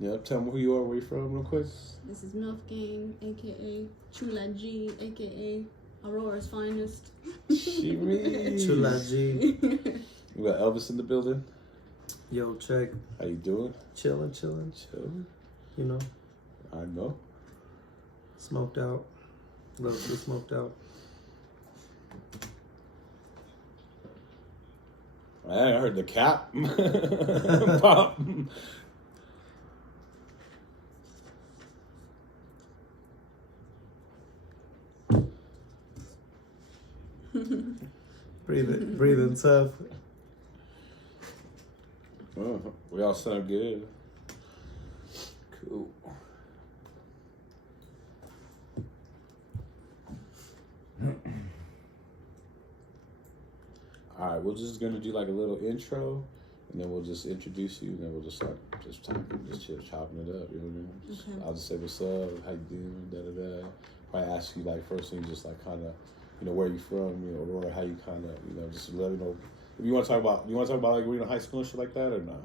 Yep, tell me who you are, where you from, real quick. This is M1lfGang, aka Chula G, aka Aurora's finest. She me. Chula G. We got Elvis in the building. Yo, check. How you doing? Chilling. Chilling. You know. I know. Smoked out. Love to be smoked out. I heard the cap pop. Breathing tough. Oh, we all sound good. Cool. All right, we're just gonna do like a little intro, and then we'll just introduce you, and then we'll just like just talking, just chopping it up. You know what I mean? Okay. I'll just say what's up, how you doing, da da da. Probably ask you like first thing, just like kind of, where you from, or how you kind of, just let me know. If you want to talk about, like were you in high school and shit like that, or not?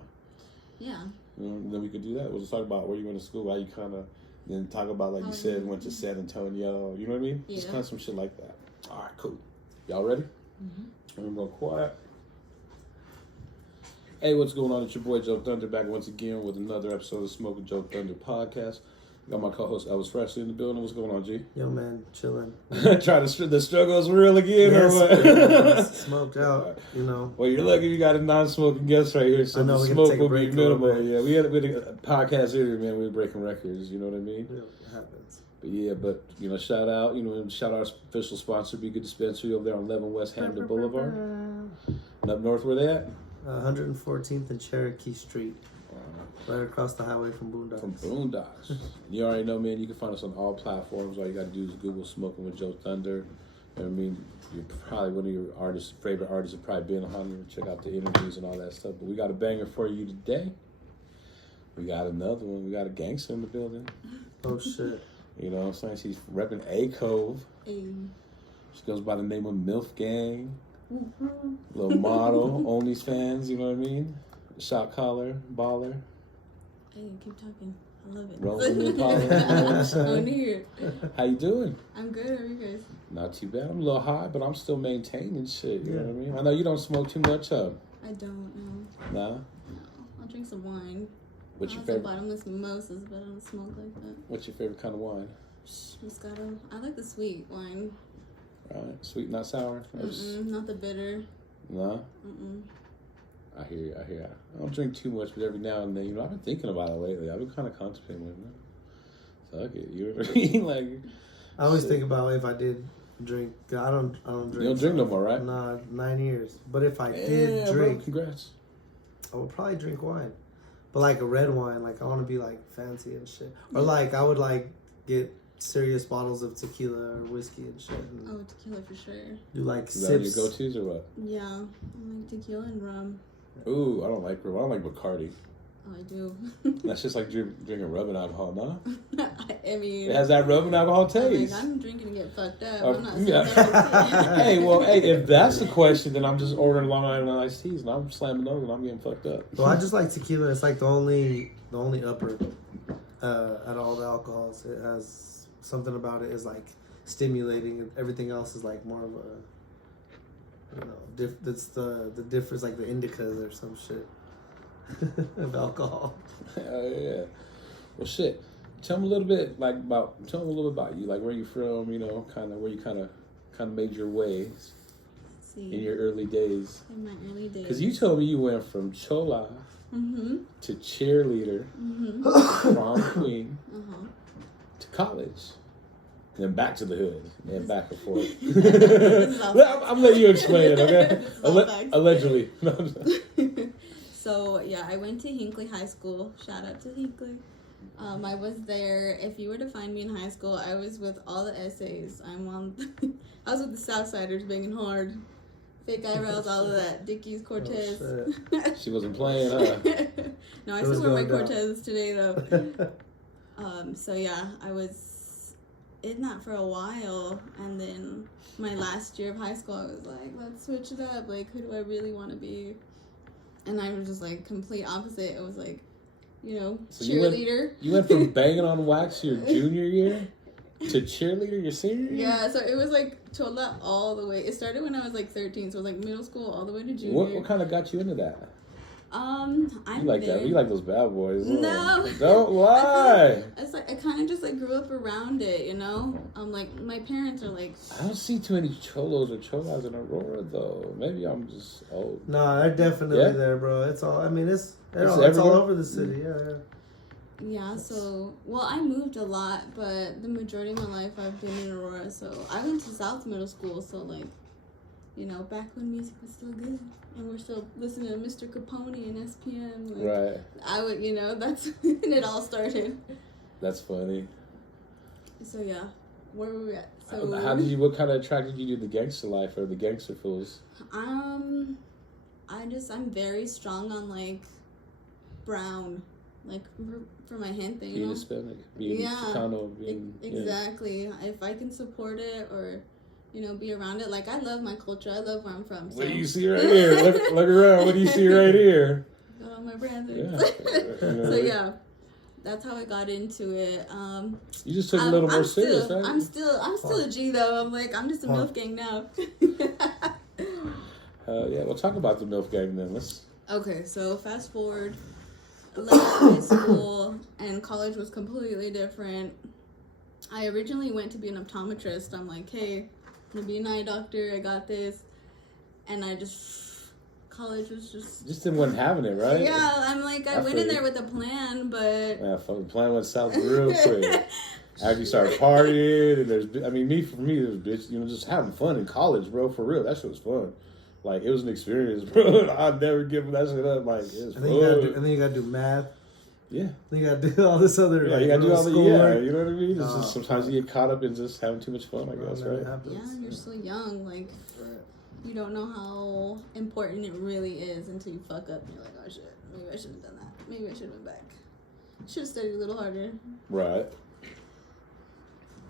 Yeah. Then we could do that. We'll just talk about where you went to school, how you kind of, then talk about like you said, went to San Antonio. You know what I mean? Yeah. Just kind of some shit like that. All right, cool. Y'all ready? Mm-hmm. I'm gonna go quiet. Hey, what's going on? It's your boy JoeThunder back once again with another episode of Smoking JoeThunder podcast. Got my co-host Elvis Freshly in the building. What's going on, G? Yo, man, chilling. The struggle's real again. Yes, or what? smoked out. Well, you're lucky you got a non-smoking guest right here, so I know, the we smoke take a will be break minimal. Yeah, we had a podcast here, man. We were breaking records. You know what I mean? Yeah, it happens. But yeah, shout out, shout out our official sponsor, Be Good Dispensary over there on 11 West Hampton Boulevard. And up north, where they at? 114th and Cherokee Street. Right across the highway from Boondocks. From Boondocks. You already know, man, you can find us on all platforms. All you got to do is Google Smoking with JoeThunder. You know what I mean? You're probably one of your favorite artists have probably been on. Check out the interviews and all that stuff. But we got a banger for you today. We got another one. We got a gangster in the building. Oh, shit. You know what I'm saying? She's repping A Cove. Hey. She goes by the name of M1lfGang. Mm-hmm. Little model, OnlyFans, you know what I mean? Shot collar, baller. Hey, keep talking. I love it. Rolling in Impala, you know what I'm saying? I want to hear it. How you doing? I'm good. How are you guys? Not too bad. I'm a little high, but I'm still maintaining shit, you know Yeah. what I mean? I know you don't smoke too much, huh? I don't know. Nah? I'll drink some wine. What's your I favorite? bottomless mimosas, but I don't smoke like that. What's your favorite kind of wine? Moscato. I like the sweet wine. Right, sweet, not sour? Not the bitter. Nah? I hear you. I don't drink too much, but every now and then, I've been thinking about it lately. I've been kind of contemplating it. Fuck it, you know what I mean? Like, I always think about if I did drink. I don't drink. You don't drink no more, right? Nah, 9 years. But if I did drink, bro, congrats. I would probably drink wine. But like a red wine, like I want to be like fancy and shit. Or like I would like get serious bottles of tequila or whiskey and shit. And Oh, tequila for sure. do like Is that sips. your go-tos or what? Yeah, I like tequila and rum. Ooh, I don't like rum. I don't like Bacardi. Oh, I do. That's just like drinking rubbing alcohol, no? I mean, It has that rubbing alcohol taste. I'm drinking to get fucked up. Oh, I'm not yeah. saying If that's the question, then I'm just ordering Long Island iced teas and I'm slamming those and I'm getting fucked up. Well, I just like tequila. It's like the only upper at all the alcohols. It has something about it is like stimulating, and everything else is like more of a that's the difference, like the indicas or some shit of alcohol. Hell yeah. Well, shit. Tell me a little bit about you, like where you from, kind of where you kind of made your way in your early days. In my early days. Because you told me you went from Chola to cheerleader, prom queen, to college. And then back to the hood, and back and forth. I'm letting you explain it, okay? Allegedly. So, yeah, I went to Hinckley High School. Shout out to Hinckley. I was there. If you were to find me in high school, I was with all the essays. I was with the Southsiders, banging hard. Fake eyebrows, all of that. Dickies, Cortez. Oh, She wasn't playing, huh? No, I still wear my Cortez today, though. So, yeah, I was in that for a while, and then my last year of high school I was like, let's switch it up, like who do I really want to be? And I was just like complete opposite. It was like So cheerleader. You went from banging on wax your junior year to cheerleader your senior year? Yeah, so it was like chola all the way. It started when I was like 13, so it was like middle school all the way to junior. What kind of got you into that? I'm You like that? You like those bad boys? No, Don't lie. It's like I kind of just like grew up around it, Like my parents are like. I don't see too many cholos or cholas in Aurora though. Maybe I'm just old. No, they're definitely there, bro. It's all. I mean, it's all over the city. Yeah. Yeah. So I moved a lot, but the majority of my life I've been in Aurora. So I went to South Middle School. So like, back when music was still good. And we're still listening to Mr. Capone and SPM. Like, right. I would, that's when it all started. That's funny. So yeah, where were we at? So What kind of attracted you to the gangster life or the gangster fools? I'm very strong on like brown, like for my hand thing. Being Hispanic, being Chicano, being exactly. If I can support it or. Be around it. Like, I love my culture. I love where I'm from. So. What do you see right here? Look around. What do you see right here? Got all my brothers. Yeah. So, yeah. That's how I got into it. You just took it a little more serious, right? I'm still a G, though. I'm just a M1lfGang now. Yeah, we'll talk about the M1lfGang then. Okay, so fast forward. I left high school, and college was completely different. I originally went to be an optometrist. I'm like, hey, I'm gonna be an eye doctor. I got this, and college was just wasn't having it, right? Yeah, I'm like, I went in there with a plan, but fucking plan went south real quick. After you started partying, and for me, it was just having fun in college, bro. For real, that shit was fun. Like, it was an experience, bro. I'd never give that shit up. Like, it was fun. And then you gotta do math. Yeah. Then you gotta do all this other. Yeah, you gotta do all the you know what I mean? Just sometimes you get caught up in just having too much fun, I guess, right? Yeah, you're so young, like you don't know how important it really is until you fuck up and you're like, oh shit, maybe I shouldn't have done that. Maybe I should have went back. Should have studied a little harder. Right.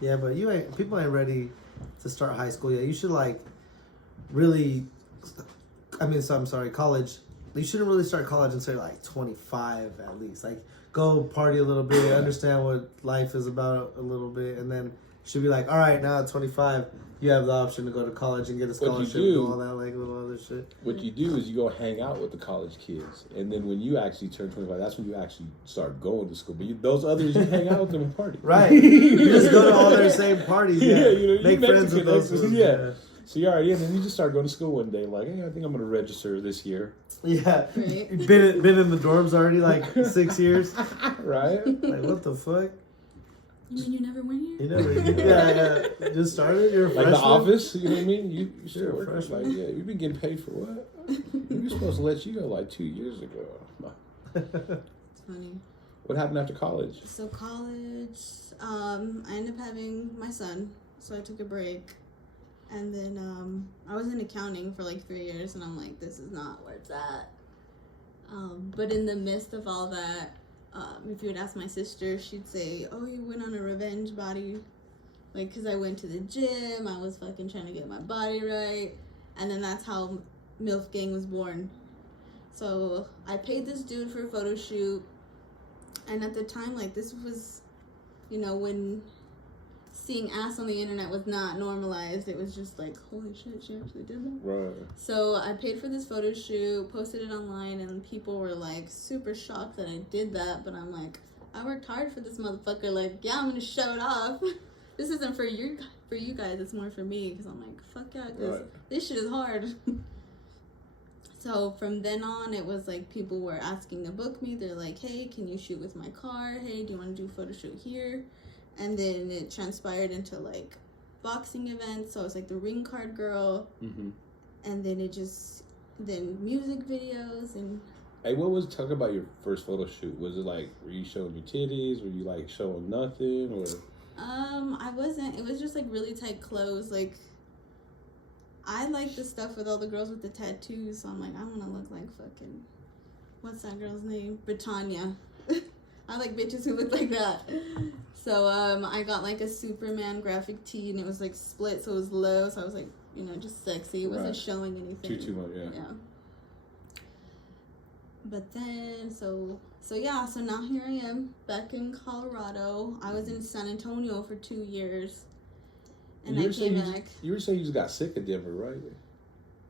Yeah, but people ain't ready to start high school yet. You should college. You shouldn't really start college until you're like 25 at least. Like, go party a little bit, understand what life is about a little bit, and then you should be like, all right, now at 25, you have the option to go to college and get a scholarship and do all that like little other shit. What you do is you go hang out with the college kids, and then when you actually turn 25, that's when you actually start going to school. But those others, you hang out with them and party. Right. You just go to all their same parties. Yeah, you make friends with those. Yeah. So you're already in, and you just start going to school one day, like, hey, I think I'm going to register this year. Yeah. Right. Been in the dorms already, like 6 years. Right? Like, what the fuck? You mean you never went here? You never, yeah. Just started. You're a freshman. Like The Office, you know what I mean? You still You're a work. freshman. Like, yeah, you've been getting paid for what? We were supposed to let you go like 2 years ago. It's funny. What happened after college? So college, I ended up having my son, so I took a break. And then I was in accounting for like 3 years, and I'm like, this is not where it's at. But in the midst of all that, if you would ask my sister, she'd say, oh, you went on a revenge body. Like, because I went to the gym, I was fucking trying to get my body right. And then that's how M1lfGang was born. So I paid this dude for a photo shoot. And at the time, like, this was, when seeing ass on the internet was not normalized. It was just like, holy shit, she actually did that. Right. So I paid for this photo shoot, posted it online, and people were like super shocked that I did that. But I'm like, I worked hard for this motherfucker. Like, yeah, I'm gonna show it off. This isn't for you guys. It's more for me, because I'm like, fuck yeah, because this shit is hard. So from then on, it was like people were asking to book me. They're like, hey, can you shoot with my car? Hey, do you want to do a photo shoot here? And then it transpired into like boxing events. So I was like the ring card girl. Mm-hmm. And then then music videos and. Hey, talk about your first photo shoot. Was it like, were you showing your titties? Were you like showing nothing or? I wasn't. It was just like really tight clothes. Like, I like the stuff with all the girls with the tattoos. So I'm like, I want to look like fucking, what's that girl's name? Britannia. I like bitches who look like that. So I got like a Superman graphic tee, and it was like split, so it was low. So I was like, just sexy. It wasn't showing anything. Too much, yeah. But then, so yeah, so now here I am back in Colorado. I was in San Antonio for 2 years, and I came back. You were saying you just got sick of Denver, right?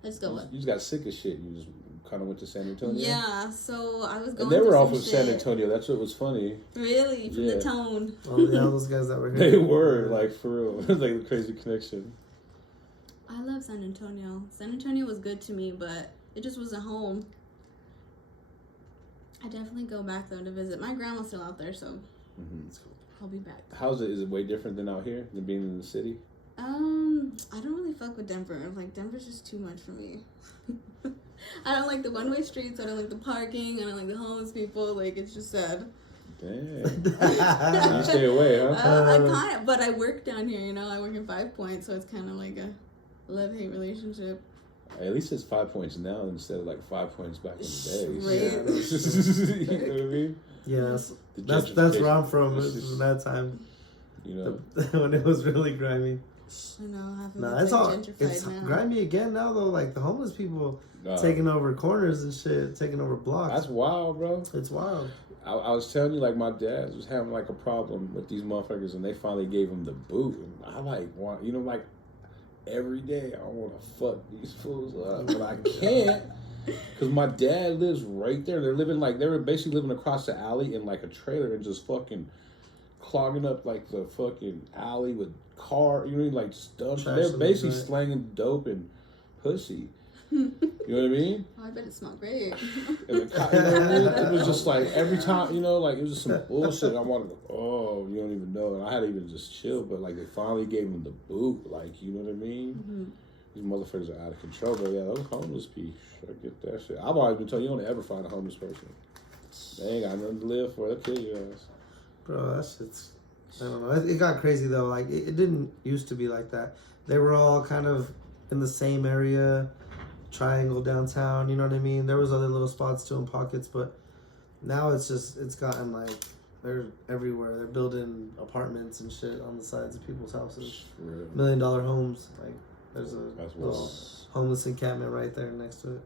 Let's go. What? You just got sick of shit. You just kind of went to San Antonio. Yeah, so I was going. And they were off of shit. San Antonio. That's what was funny. Really, from the tone. Oh yeah, those guys that were here. They were like for real. It was like a crazy connection. I love San Antonio. San Antonio was good to me, but it just wasn't home. I definitely go back though to visit. My grandma's still out there, so I'll be back. How's it? Is it way different than out here than being in the city? I don't really fuck with Denver. Like Denver's just too much for me. I don't like the one-way streets. I don't like the parking. I don't like the homeless people. Like it's just sad. Damn. You stay away, huh? I kind of, but I work down here. You know, I work in 5 Points, so it's kind of like a love-hate relationship. At least it's 5 points now instead of like 5 points back in the day. Right. You know what I mean? Yeah, that's where I'm from. From that time, you know, when it was really grimy. I know. Nah, it's all gentrified it's now. grimy again now though. Like the homeless people taking over corners and shit, taking over blocks. That's wild, bro. It's wild. I was telling you, like my dad was having like a problem with these motherfuckers, and they finally gave him the boot. And I like want, you know, like every day I want to fuck these fools up, but I can't because my dad lives right there. They were basically living across the alley in like a trailer and just fucking clogging up like the fucking alley with car, you know, like stuff. They're basically slanging dope and pussy. You know what I mean? Oh, I bet it smelled great. And it was just like every time, you know, like it was just some bullshit. I wanted to, you don't even know. And I had to even just chill, but like they finally gave him the boot, like, you know what I mean? Mm-hmm. These motherfuckers are out of control, but yeah, those homeless people, I get that shit. I've always been told you don't ever find a homeless person. They ain't got nothing to live for. They'll kill your ass. Bro, that shit's, I don't know. It got crazy though. Like it didn't used to be like that. They were all kind of in the same area. Triangle downtown, you know what I mean? There was other little spots too in pockets, but now it's gotten like they're everywhere. They're building apartments and shit on the sides of people's houses. Really? $1 million homes. Like there's a That's little wild. homeless encampment right there next to it.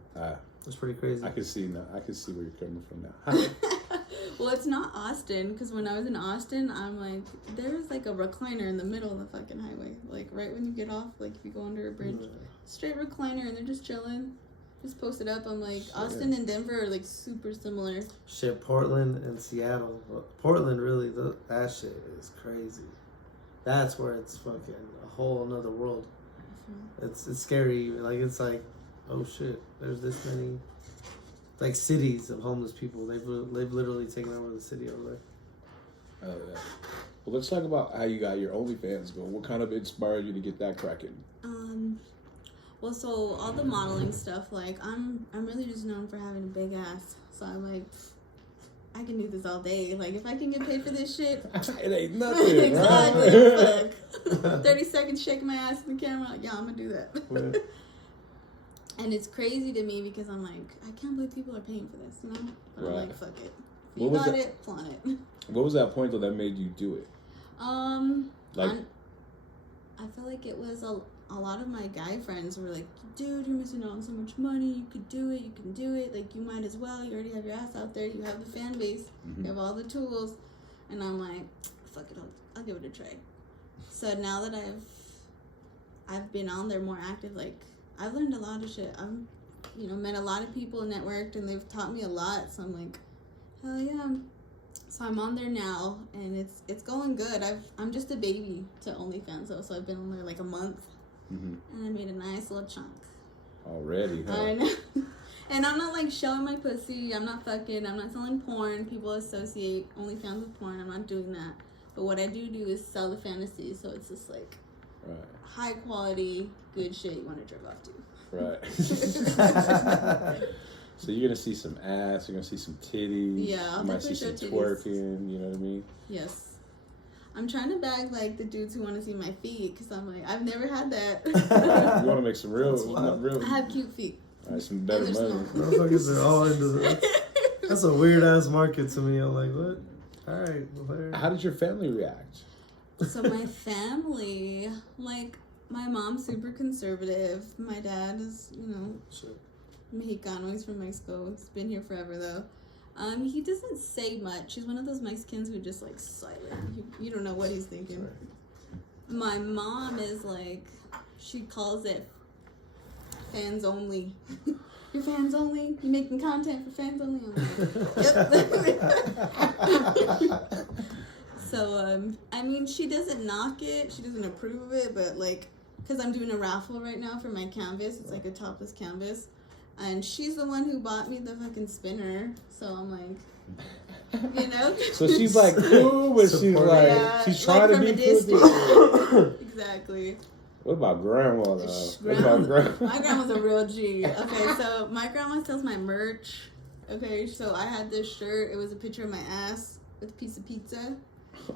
It's pretty crazy. I can see now. I can see where you're coming from now. Well, it's not Austin, because when I was in Austin, I'm like, there's like a recliner in the middle of the fucking highway. Like, right when you get off, like, if you go under a bridge. Straight recliner, and they're just chilling. Just posted up. I'm like, Austin and Denver are, like, super similar. Shit, Portland and Seattle. Portland, really, that shit is crazy. That's where it's fucking a whole another world. It's scary. Like, it's like, oh shit, there's this many... like cities of homeless people. They've literally taken over the city over there. Oh yeah. Well, let's talk about how you got your OnlyFans going. What kind of inspired you to get that cracking? Well, so all the modeling stuff, like I'm really just known for having a big ass. So I'm like, I can do this all day. Like if I can get paid for this shit, it ain't nothing. Exactly. Fuck. 30 seconds shaking my ass in the camera. Like, yeah, I'm gonna do that. And it's crazy to me because I'm like, I can't believe people are paying for this, you know? But I'm like, fuck it. If you got it, flaunt it. What was that point though that made you do it? Like, I feel like it was a lot of my guy friends were like, dude, you're missing out on so much money. You could do it. You can do it. Like, you might as well. You already have your ass out there. You have the fan base. Mm-hmm. You have all the tools. And I'm like, fuck it. I'll give it a try. So now that I've been on there more active, like, I've learned a lot of shit. I've, met a lot of people, networked, and they've taught me a lot. So I'm like, hell yeah. So I'm on there now, and it's going good. I'm just a baby to OnlyFans, though. So I've been on there like a month, and I made a nice little chunk. Already, huh? I know. And I'm not like showing my pussy. I'm not fucking. I'm not selling porn. People associate OnlyFans with porn. I'm not doing that. But what I do is sell the fantasy. So it's just like high quality, good shit you want to jerk off to. Right. So you're gonna see some ass. You're gonna see some titties. Yeah, you might see some twerking. You know what I mean? Yes. I'm trying to bag like the dudes who want to see my feet because I'm like, I've never had that. You want to make some real. I have cute feet. All right, some better money. Motherfuckers are all into that. That's a weird ass market to me. I'm like, what? All right. Well, how did your family react? So my family, like, my mom's super conservative. My dad is, Shit. Mexicano. He's from Mexico. He's been here forever though. He doesn't say much. He's one of those Mexicans who just like silent. You don't know what he's thinking. Sorry. My mom is like, she calls it fans only. You're fans only? You making content for fans only? I'm like, yep. So, I mean, she doesn't knock it. She doesn't approve of it, but like, because I'm doing a raffle right now for my canvas. It's like a topless canvas. And she's the one who bought me the fucking spinner. So I'm like, you know? So she's like cool, but she's like, yeah, she's trying like to be cool. Exactly. What about grandma though? What Grandma, about grandma? my grandma's a real G. Okay, so my grandma sells my merch. Okay, so I had this shirt. It was a picture of my ass with a piece of pizza.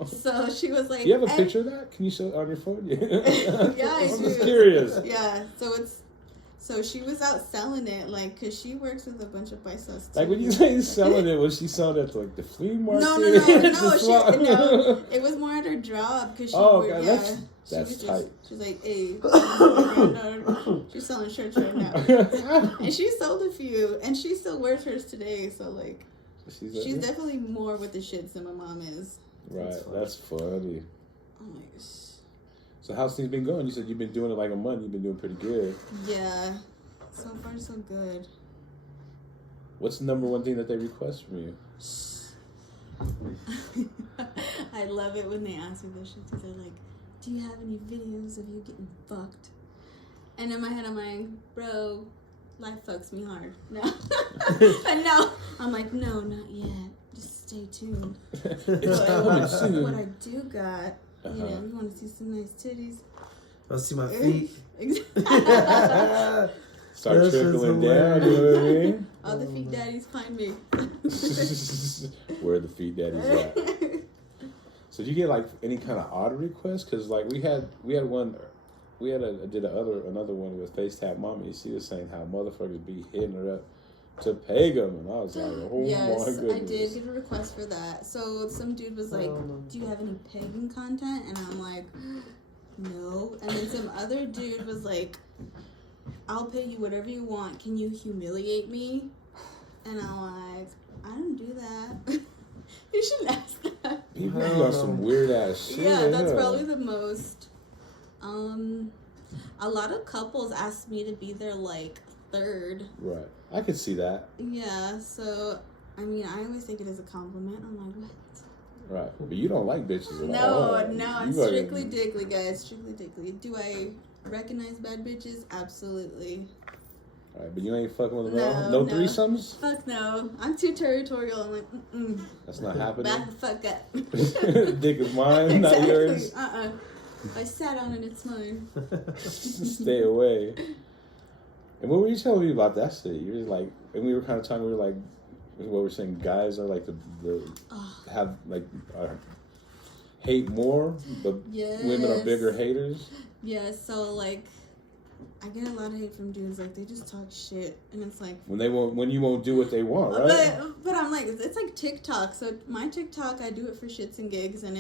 So she was like, Do you have a picture of that? Can you show it on your phone? Yeah, I I'm do. just curious. Yeah, so she was out selling it, like, because she works with a bunch of biceps. Like when you say selling it, was she selling it to like the flea market? No, it was more at her job because she. Okay, yeah, that's tight. She's like, hey, my granddaughter, she's selling shirts right now, and she sold a few, and she still wears hers today. So like, she's definitely more with the shits than my mom is. Right, that's funny. Oh my gosh. So how's things been going? You said you've been doing it like a month. You've been doing pretty good. Yeah, so far so good. What's the number one thing that they request from you? I love it when they ask me this shit because they're like, do you have any videos of you getting fucked? And in my head I'm like, bro, life fucks me hard. No. And no. I'm like, no, not yet. Just stay tuned. It's coming soon. What I do got, you know, you want to see some nice titties. Want to see my feet? Start trickling down, you know what I mean? All the feet daddies find me. Where the feet daddies at? So did you get like any kind of odd requests? Because like we had another one with FaceTap Mommy. She was saying how motherfuckers be hitting her up to peg them, and I was like, oh yes, my goodness. I did get a request for that. So some dude was like, do you have any pegging content? And I'm like, no. And then some other dude was like, I'll pay you whatever you want. Can you humiliate me? And I'm like, I don't do that. You shouldn't ask that. People do on some weird ass shit. Yeah, that's probably the most. A lot of couples ask me to be their like third. Right. I could see that. Yeah, so I mean, I always take it as a compliment. I'm like, what? Right. But you don't like bitches at all. No, I'm strictly diggly, guys. Strictly diggly. Do I recognize bad bitches? Absolutely. All right, but you ain't fucking with them No, all? No no. threesomes? Fuck no. I'm too territorial. I'm like, That's not happening? back the fuck up. Dick is mine, Exactly. not yours. I sat on it, it's mine. Stay away. And what were you telling me about that shit? You were like, and we were kind of talking, we were like, what we're saying, guys are like have like, hate more, but women are bigger haters. Yeah, so like, I get a lot of hate from dudes, like they just talk shit, and it's like when you won't do what they want, right? But I'm like, it's like TikTok. So my TikTok, I do it for shits and gigs, and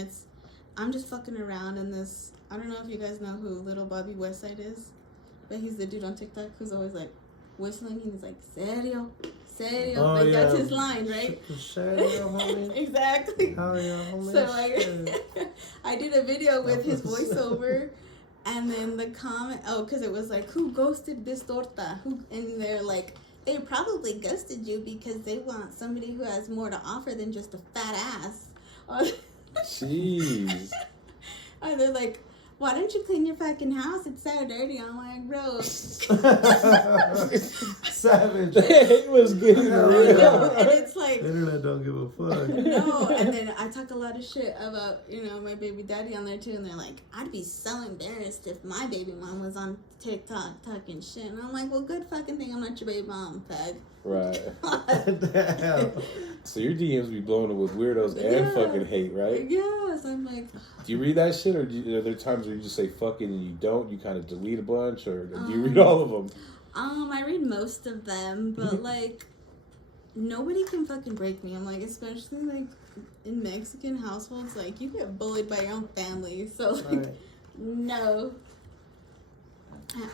I'm just fucking around in this. I don't know if you guys know who Little Bobby Westside is, but he's the dude on TikTok who's always like whistling. He's like, serio. Oh, like yeah. that's his line, right? Serio, homie. Exactly. Oh yeah, homie. So I did a video with his voiceover. And then the comment, because it was like, who ghosted this torta? And they're like, they probably ghosted you because they want somebody who has more to offer than just a fat ass. Jeez. And they're like, why don't you clean your fucking house? It's so dirty. I'm like, bro. Savage. It was getting real. And it's like, Internet don't give a fuck. no. And then I talk a lot of shit about, my baby daddy on there too. And they're like, I'd be so embarrassed if my baby mom was on TikTok talking shit. And I'm like, well, good fucking thing I'm not your baby mom, fag. Right. Damn. So your DMs be blowing up with weirdos and fucking hate, right? Yes, I'm like. Do you read that shit, or are there times where you just say fucking and you don't? You kind of delete a bunch, or do you read all of them? I read most of them, but like, nobody can fucking break me. I'm like, especially like in Mexican households, like you get bullied by your own family, so like, Right. no.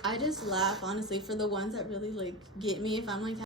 I just laugh, honestly, for the ones that really, like, get me. If I'm, like,